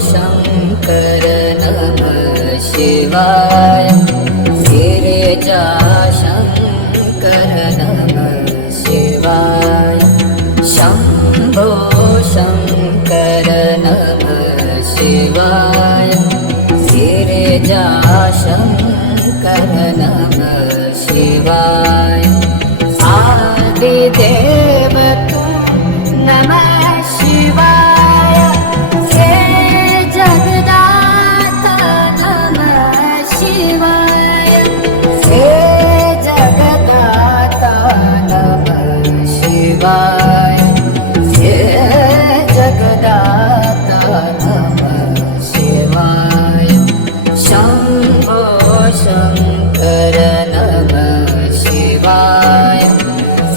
शंकर नमः शिवाय गिरिजा शंकर नमः शिवाय शंभो शंकर नमः शिवाय गिरिजा शंकर नमः शिवाय आदिदेव तू नमः शिवाय हे जगदाता नमः शिवाय हे जगदाता नमः शिवाय हे जगदाता नमः शिवाय शंभो शंकर नमः शिवाय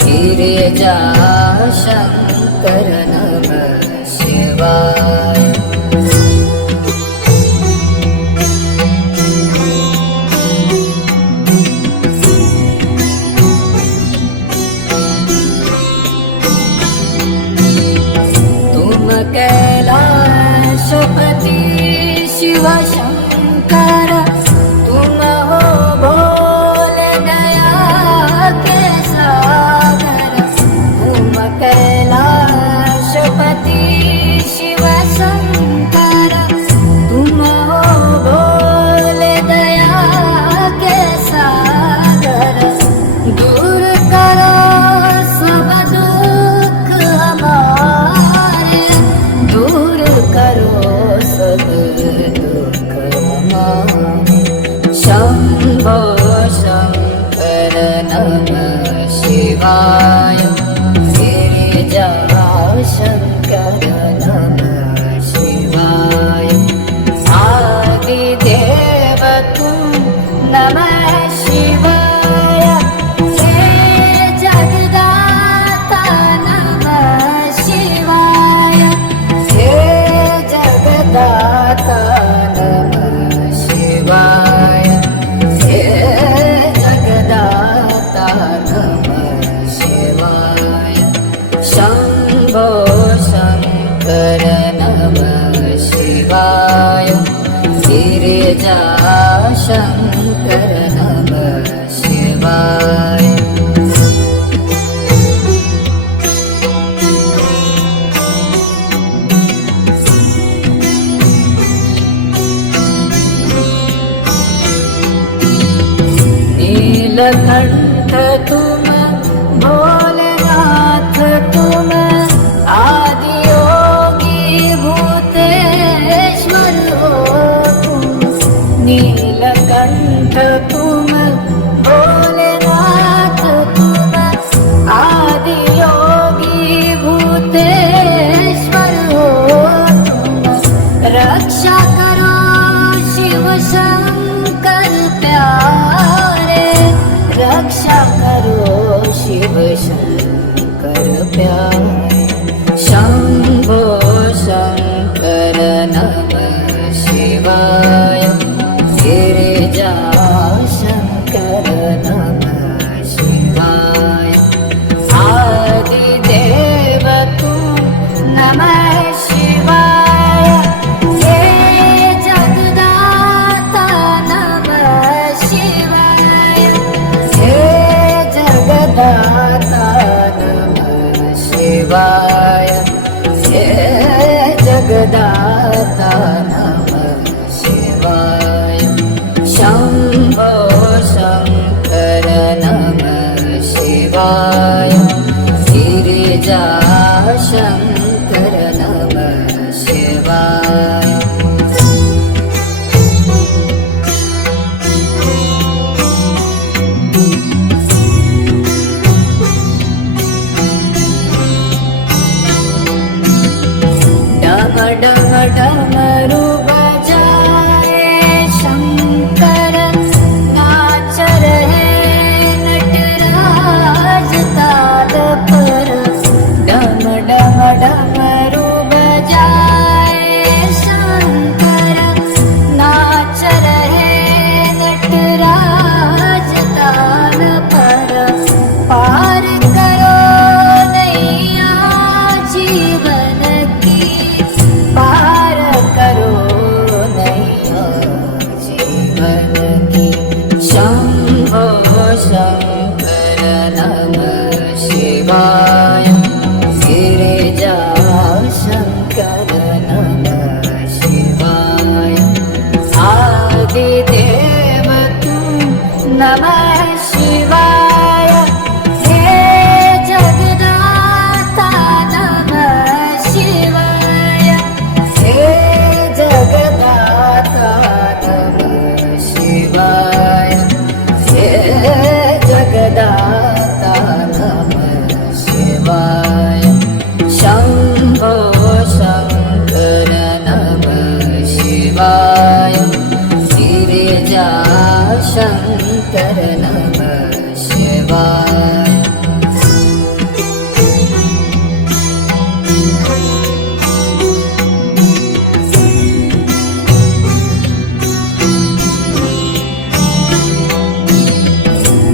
गिरिजा शंकर नमः शिवाय तुम कैलाशपति शिव शंकर तुम हो भोले दया के सागर तुम कैलाशपति शिव शंकर तुम हो भोले दया के सागर दूर करो सब दुख हमारे दूर करो सब दुख हमारे शंभो शंकर नमः शिवाय गिरिजा शंकर नमः शिवाय आदिदेव तू नमः शिवाय हे जगदाता नमः शिवाय हे जगदाता नमः शिवाय हे जगदाता नमः शिवाय शंभो शंकर नमः शिवाय गिरिजा शंकर नमः शिवाय नीलकंठ तुम भोलेनाथ तुम आदियोगी भूतेश्वर हो तुम नीलकंठ तुम भोलेनाथ तुम आदियोगी भूतेश्वर हो तुम रक्षा करो शिव शंकर प्यारे रक्षा करो शिव शंकर प्यारे शंभो शंकर नमः शिवाय गिरिजा शंकर नमः शिवाय आदिदेव तू नमः शिवाय हे जगदाता नमः शिवाय हे जगदाता नमः शिवाय हे जगदाता नमः शिवाय शंभो शंकर नमः शिवाय गिरिजा शंकर नमः शिवाय डम डम डमरू बजाए शंकर नाच रहे नटराज ताल पर डम डम डमरू बजाए शंकर नाच रहे नटराज ताल पर पार करो नैया जीवन की पार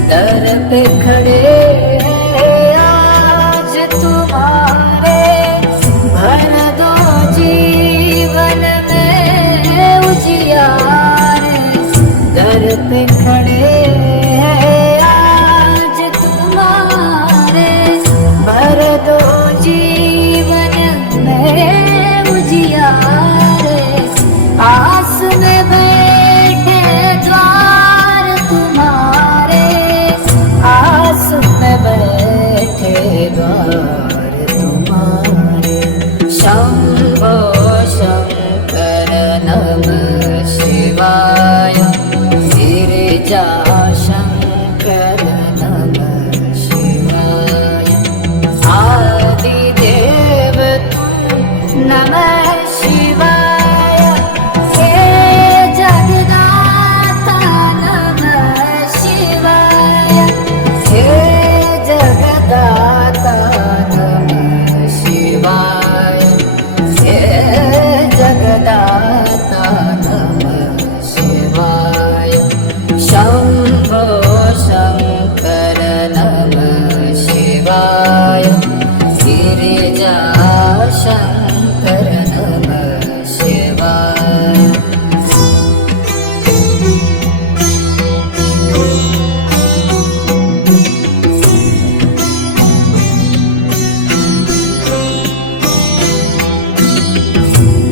दर पे खड़े हैं आज तुम्हारे, भर दो जीवन में उजियारे। दर पे खड़े हैं आज तुम्हारे, भर दो जीवन में उजियारे। आस में बैठे द्वार तुम्हारे, आस में बैठे द्वार तुम्हारे। शंभो शंकर नमः शिवाय, गिरिजा शंकर नमः शिवाय। आदिदेव तुम नमः शिवाय, हे जगदाता नमः शिवाय, हे जगदाता नमः शिवाय, हे जगदाता नमः शिवाय। शंभो शंकर नमः शिवाय, गिरिजा शंकर नमः शिवाय।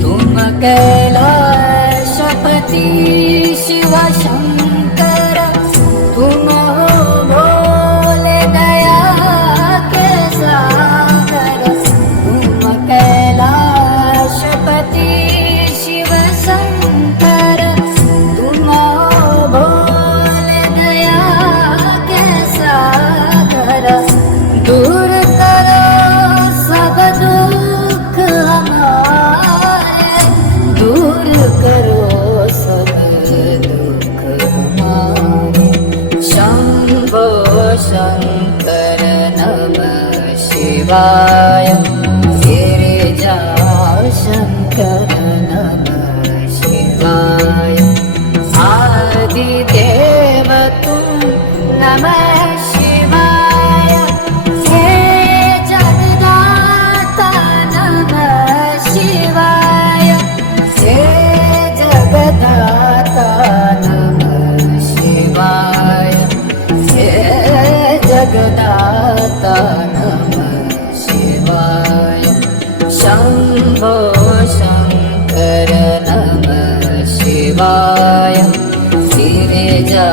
तुम कैलाशपति शिव शंकर, तुम हो भोले दया के सागर। तुम कैलाशपति शिव शंकर, तुम हो भोले दया के सागर। दूर करो सब दुख हमारे, दूर करो सब दुख हमारे। शंभो शंकर नमः शिवाय, गिरिजा शंकर नमः शिवाय। आदिदेव तुम नमः शिवाय, हे जगदाता नमः शिवाय, हे जगदाता नमः शिवाय, हे जगदाता नमः शिवाय। शंभो शंकर नमः शिवाय, गिरिजा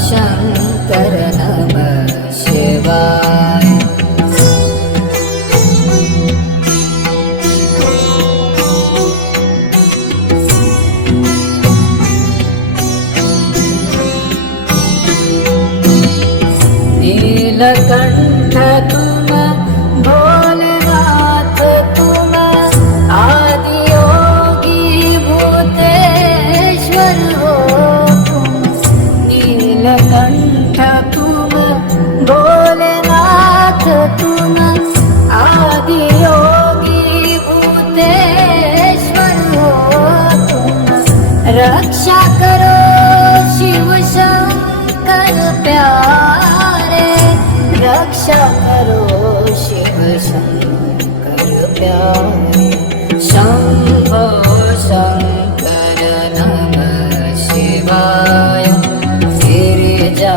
शंकर नमः शिवाय। नीलकंठ तुम भोलेनाथ, तुम आदि योगी भूतेश्वर हो तुम। नीलकंठ तुम भोलेनाथ, तुम आदि योगी भूतेश्वर हो तुम। रक्षा करो शिव शंकर प्यारे, रक्षा करो शिव शंकर प्यारे। शंभो शंकर नमः शिवाय, गिरिजा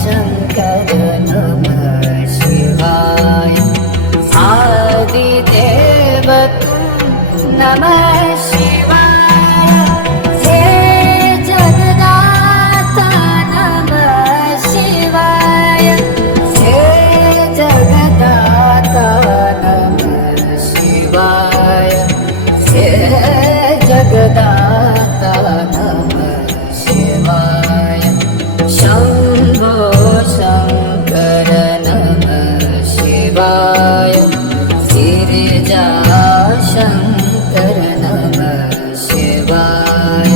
शंकर नमः शिवाय। आदिदेव तुम नमः शिवाय, हे जगदाता नमः शिवाय, हे जगदाता नमः शिवाय, हे जगदाता नमः शिवाय। शंभो शंकर नमः शिवाय, गिरिजा शंकर नमः शिवाय।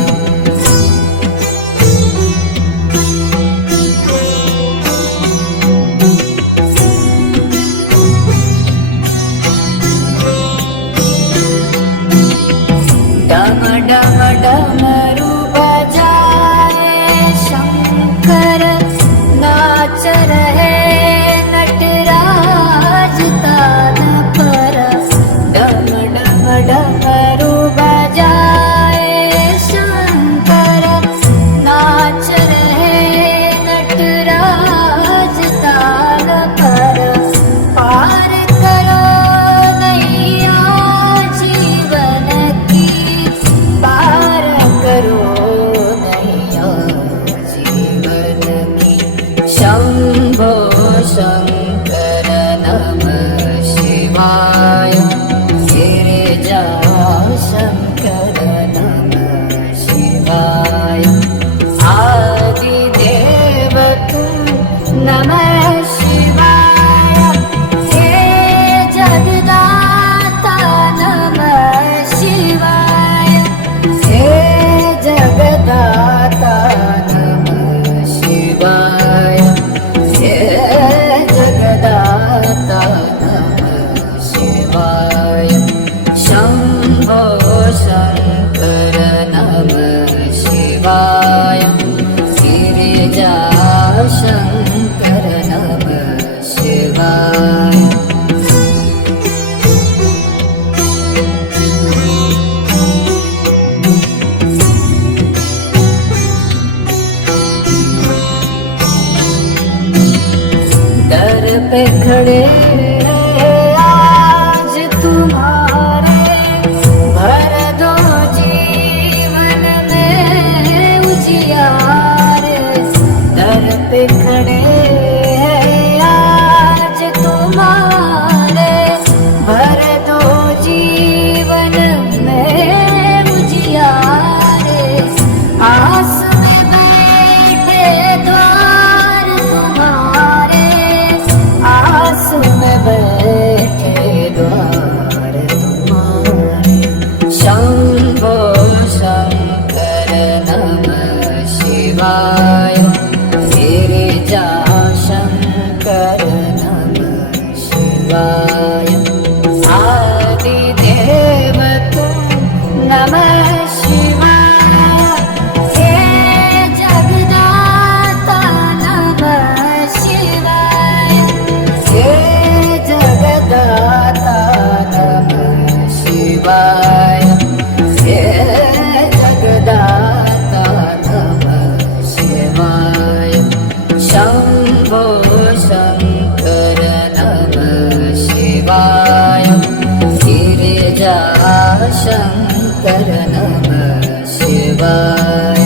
शंकर नमः शिवाय।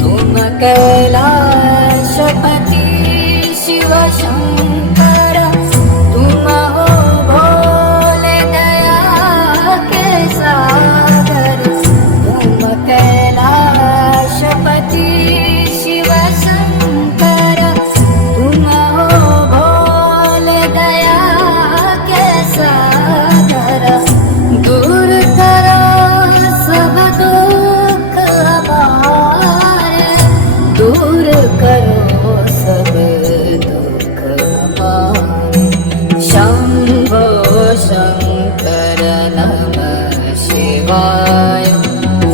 तुम कैलाशपति शिव शंकर, तुम हो भोले दया के सागर। तुम कैलाशपति शिव शंकर, तुम हो भोले दया के सागर। दूर करो सब दुख हमारे, दूर करो सब दुख हमारे। शंभो शंकर नमः शिवाय।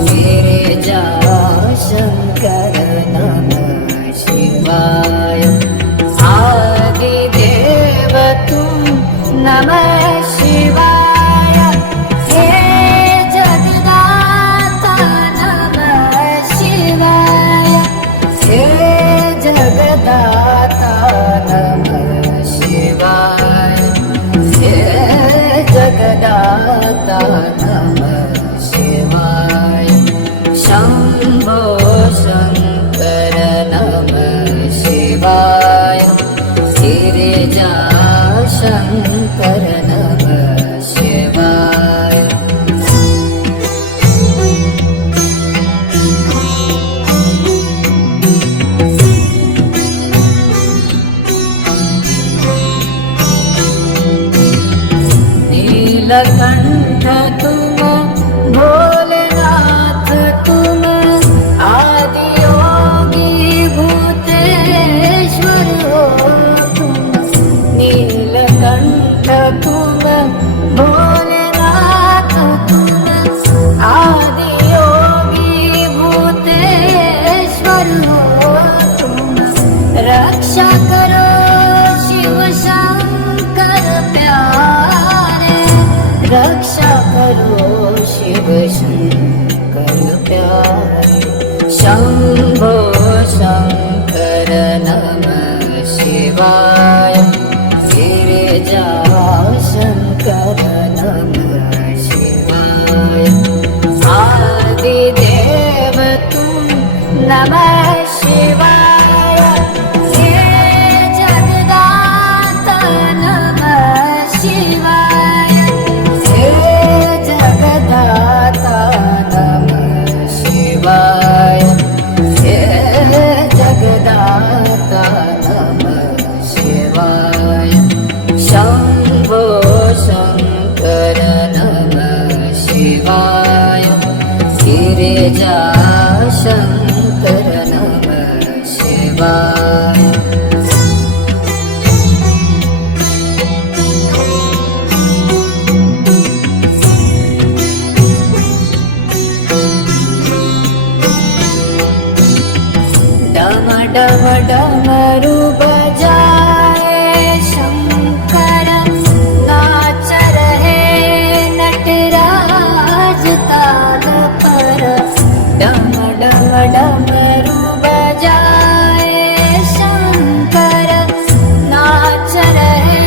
गिरिजा शंकर नमः शिवाय। आदिदेव तुम नमः शिवाय। हे जगदाता नमः शिवाय। हे जगदाता नमः शिवाय। हे जगदाता नमः शिवाय। शंभो शंकर नमः शिवाय। गिरिजा शंकर नमः शिवाय। नीलकंठ तुम भोलेनाथ, तुम आदि योगी भूतेश्वर हो तुम। नीलकंठ तुम भोलेनाथ, तुम आदि योगी भूतेश्वर हो तुम। रक्षा करो शिव शंकर प्यारे, रक्षा करो शिव शंकर प्यारे। शंभो शंकर नमः शिवाय। गिरिजा शंकर नमः शिवाय। आदिदेव तुम नमः शिवाय। हे जगदाता नमः शिवाय। हे जगदाता नमः शिवाय। हे जगदाता नमः शिवाय। शंभो शंकर नमः शिवाय। गिरिजा शंकर नमः शिवाय। डम डम डमरू बजाए शंकर, नाच रहे नटराज ताल पर। डम डम डमरू बजाए शंकर, नाच रहे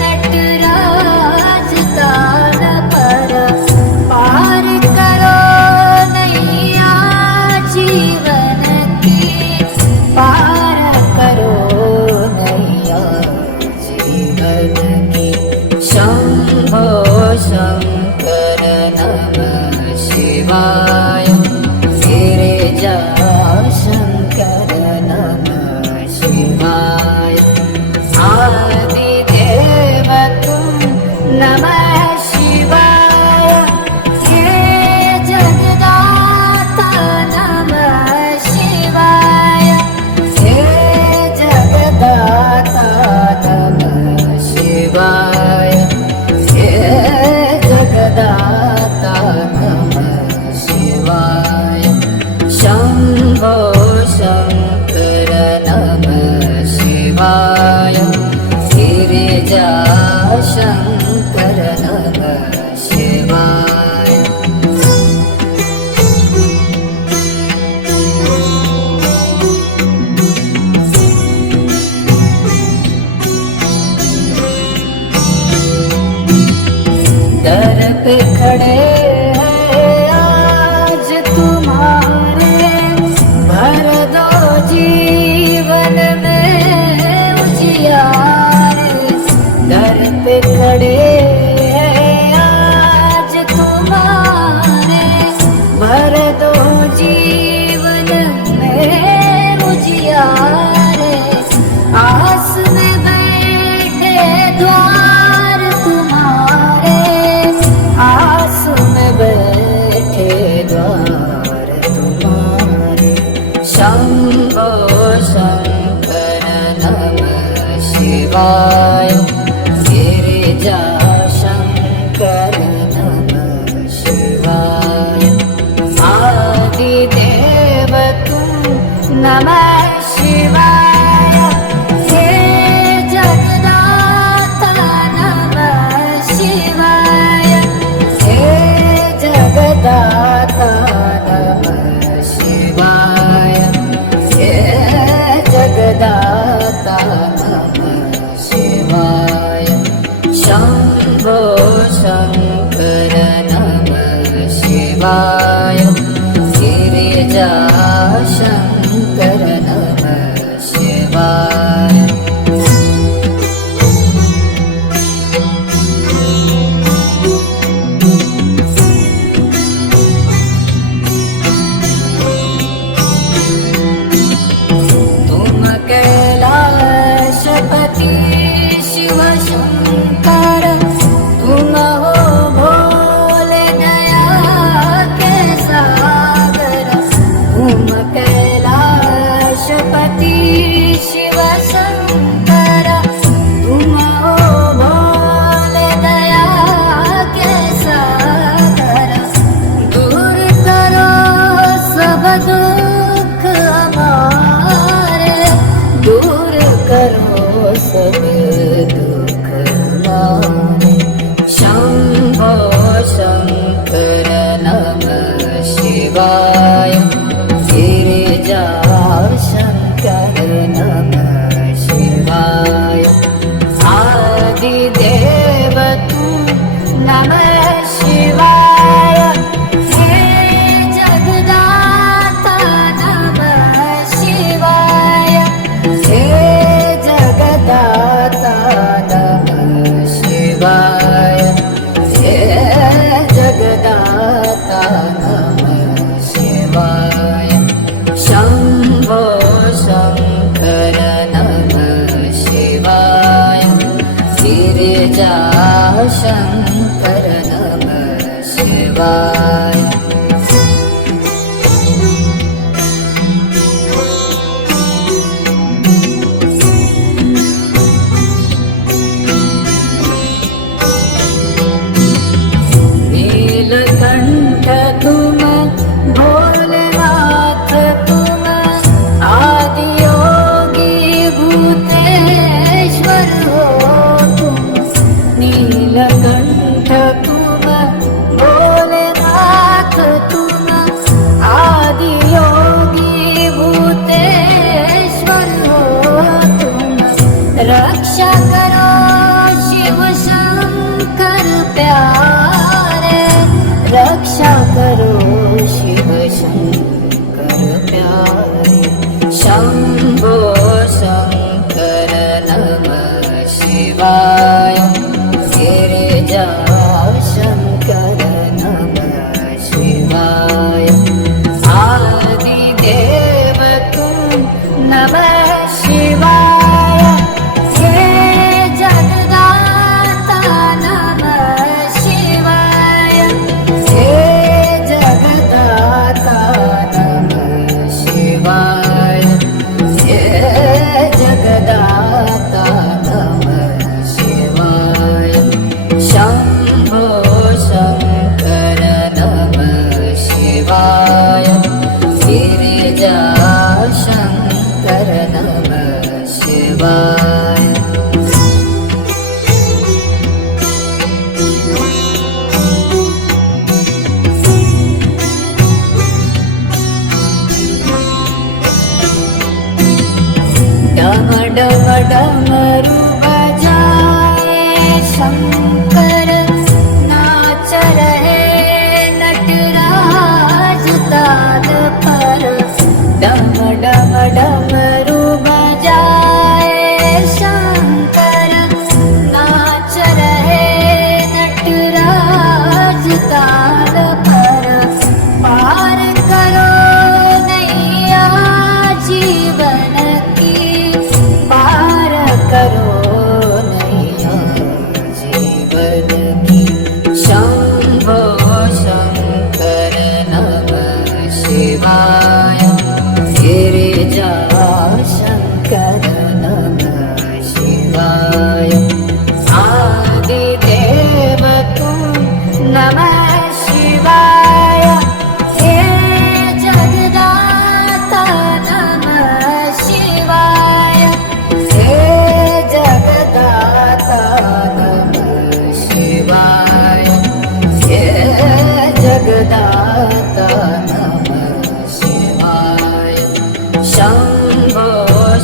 नटराज ताल पर। पार करो नैया जीवन की, पार कर दो जीवन में उजियारे, आस में बैठे द्वार तुम्हारे, आस में बैठे द्वार तुम्हारे। शंभो शंकर नमः शिवाय, गिरिजा शंकर नमः शिवाय, आदिदेव तुम नमः शिवाय, हे जगदाता नमः शिवाय, हे जगदाता नमः शिवाय, हे जगदाता नमः शिवाय। शंभो शंकर नमः शिवाय, गिरिजा शंकर नमः शिवाय। तुम कैलाशपति शिव शंकर, तुम हो भोले दया के सागर। तुम कैलाशपति शिव शंकर, तुम हो भोले दया के सागर। दूर करो सब दुख हमारे, दूर करो सब दुख हमारे। शंभो शंकर नमः शिवाय, गिरिजा शंकर नमः शिवाय, आदिदेव तुम नमः शिवाय, हे जगदाता नमः शिवाय, हे जगदाता नमः शिवाय, हे जगदाता नमः शिवाय। शंभो शंकर नमः शिवाय, गिरिजा शंकर नमः शिवाय। नीलकंठ तुम भोलेनाथ, तुम आदियोगी भूतेश्वर हो तुम। नीलकंठ तुम भोलेनाथ, तुम आदियोगी भूतेश्वर हो तुम। रक्षा करो शिव शंकर प्यारे, रक्षा करो शिव शंकर प्यारे। शंभो शंकर नमः शिवाय, गिरिजा शंकर नमः शिवाय, आदिदेव तुम नमः शिवाय, हे जगदाता नमः शिवाय, हे जगदाता नमः शिवाय, हे जगदाता नमः शिवाय। शंभो शंकर नमः शिवाय, गिरिजा शंकर नमः शिवाय। डम डम डमरू बजाए शंकर, नाच रहे नटराज ताल पर। डम डम डमरू बजाए शंकर, नाच रहे नटराज ताल पर। शिवाय गिरिजा शंकर नमः शिवाय आदिदेव तुम नमः शिवाय हे जगदाता नमः शिवाय हे जगदाता नमः शिवाय हे जगदाता नमः शिवाय शंभो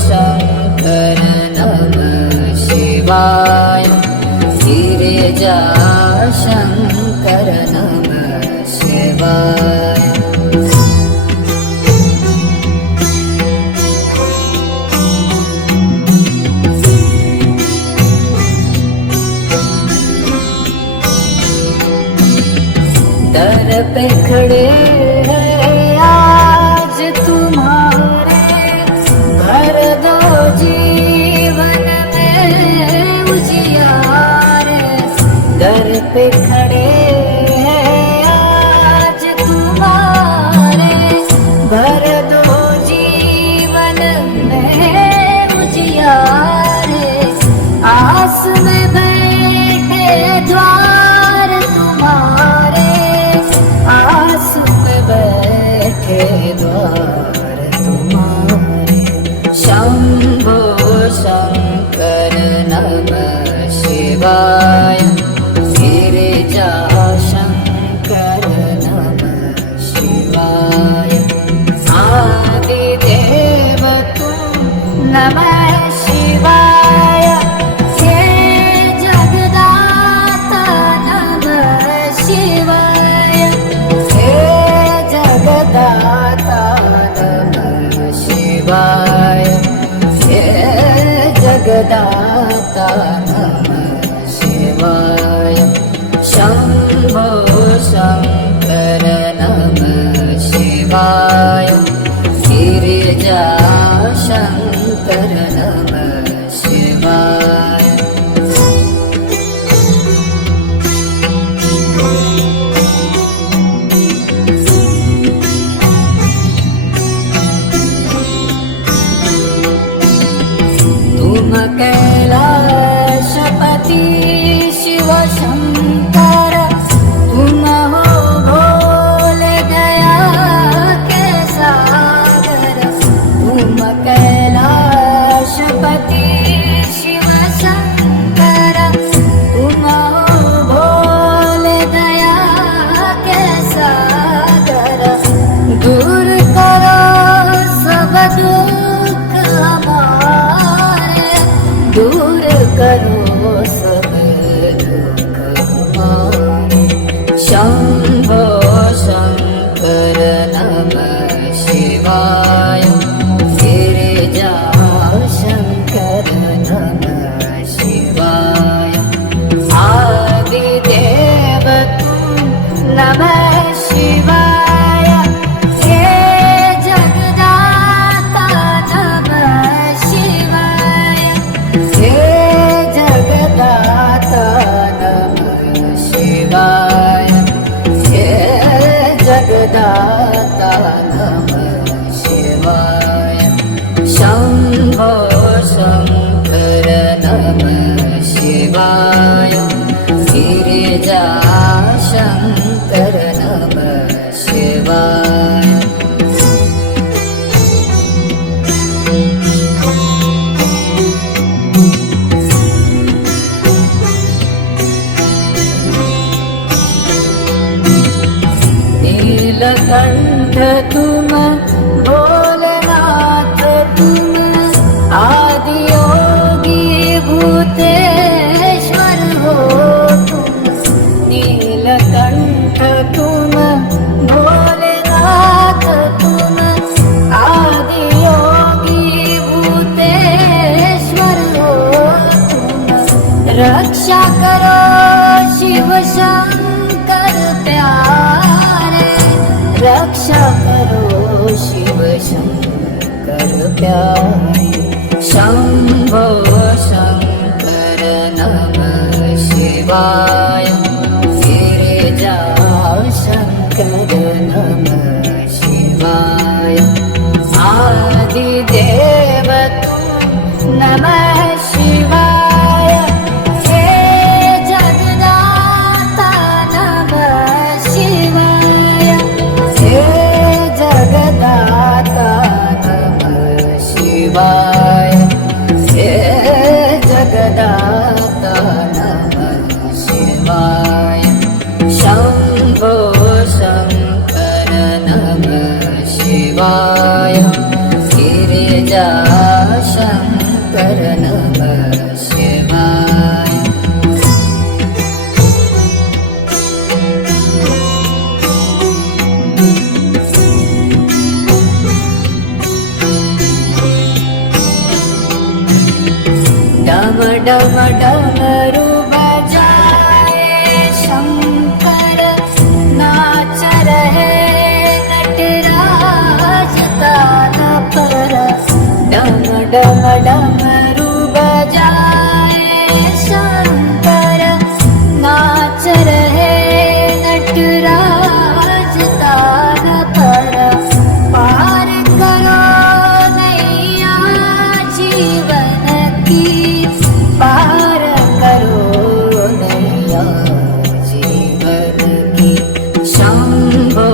शंकर नमः शिवाय गिरिजा शंकर नमः शिवाय दर पे खड़े हैं आज तुम्हारे भर दो जीवन में उजियारे दर पे खड़े हैं आज तुम्हारे भर दो जीवन में उजियारे आस में बैठे द्वार तुम्हारे आस में बैठे द्वार तुम्हारे शंभो शंकर नमः शिवाय गिरिजा शंकर नमः शिवाय आदिदेव तुम नमः शिवाय हे जगदाता नमः शिवाय हे जगदाता नमः शिवाय हे जगदाता नमः शिवाय शंभो शंकर नमः शिवाय गिरिजा शंकर नमः शिवाय तुम कैलाशपति शिव शंकर तुम हो भोले दया के सागर तुम कैलाशपति शिव शंकर तुम हो भोले दया के सागर दूर करो सब दुख हमारे दूर करो सब दुख हमारे शंभो शंकर नमः शिवाय गिरिजा शंकर नमः शिवाय आदिदेव तुम नमः शिवाय हे जगदाता नमः शिवाय हे जगदाता नमः शिवाय हे जगदाता नमः शिवाय शंभो शंकर नमः शिवाय गिरिजा शंकर नमः शिवाय नीलकंठ तुम भोलेनाथ तुम आदि योगी भूतेश्वर हो तुम नीलकंठ तुम भोलेनाथ तुम आदि योगी भूतेश्वर हो तुम रक्षा करो शिव शंकर प्यारे रक्षा करो शिव शंकर प्यारे शंभो शंकर नमः शिवाय गिरिजा शंकर नमः शिवाय आदिदेव तू नमः शिवाय हे जगदाता नमः शिवाय हे जगदाता नमः शिवाय हे जगदाता नमः शिवाय शंभो शंकर नमः शिवाय गिरिजा शंकर नमः शिवाय डम डम डमरू बजाए शंकर नाच रहे नटराज तान पर डम डम डमरू बजाए शंकर नाच रहे नटराज तान पर पार करो नैया जीवन की पार करो नैया जीवन की शंभो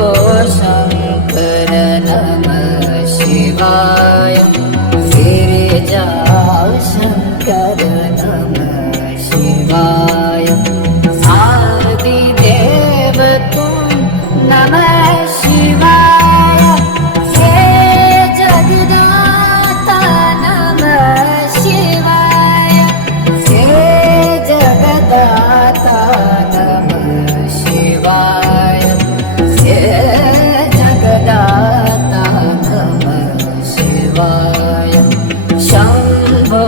शंकर नमः शिवाय गिरिजा शंकर नमः शिवाय आदिदेव तुम नमः शिवाय हे जगदाता नमः शिवाय हे जगदाता नमः शिवाय हे जगदाता नमः शिवाय शंभो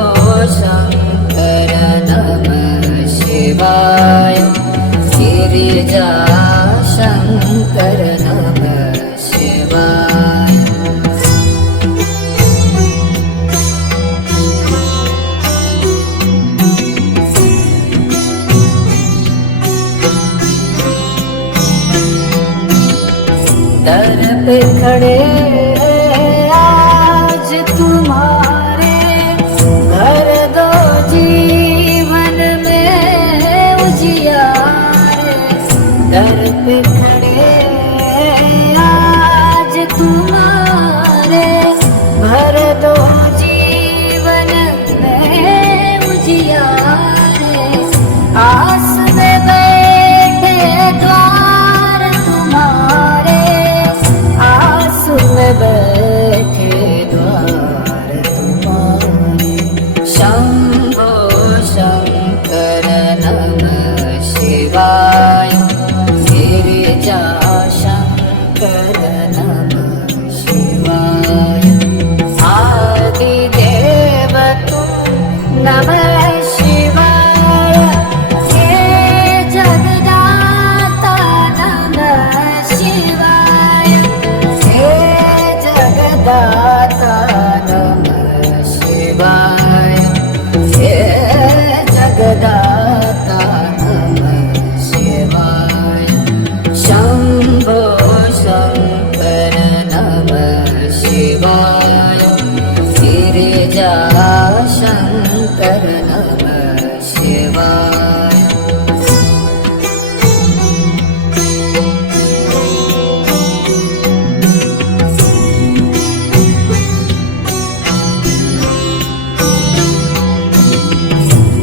शंकर नमः शिवाय गिरिजा शंकर नमः शिवाय दर पे खड़े आज तुम्हारे घर दो जीवन में उजियारे दर पे खड़े आज तुम्हारे घर दो जीवन में उजियारे आस में बैठे द्वार तुम्हारे आस में बैठे द्वार तुम्हारे शंभो शंकर नमः शिवाय गिरिजा शंकर नमः शिवाय आदिदेव तुम नमः शिवाय हे जगदाता नमः शिवाय हे जगदाता नमः शिवाय हे जगदाता नमः शिवाय शंभो शंकर नमः शिवाय गिरिजा शंकर नमः शिवाय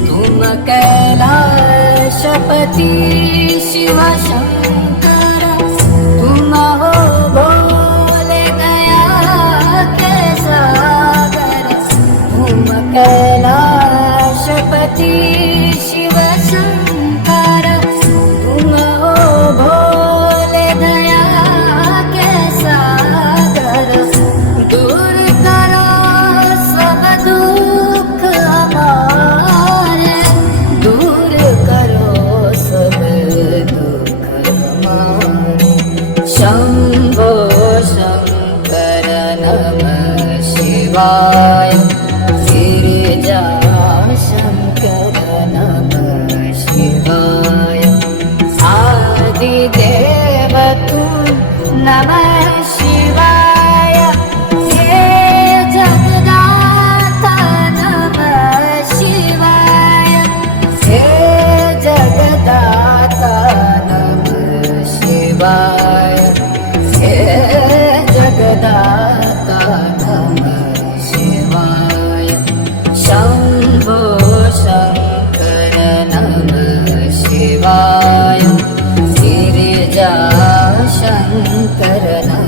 तुम कैलाशपति शिव शंकर तुम हो भोले दया के सागर तुम कैलाशपति शिव शंकर तुम हो भोले दया के सागर दूर करो सब दुख हमारे दूर करो सब दुख हमारे शंभो शंकर नमः शिवाय गिरिजा शंकर नमः शिवाय आदिदेव तुम नमः शिवाय हे करना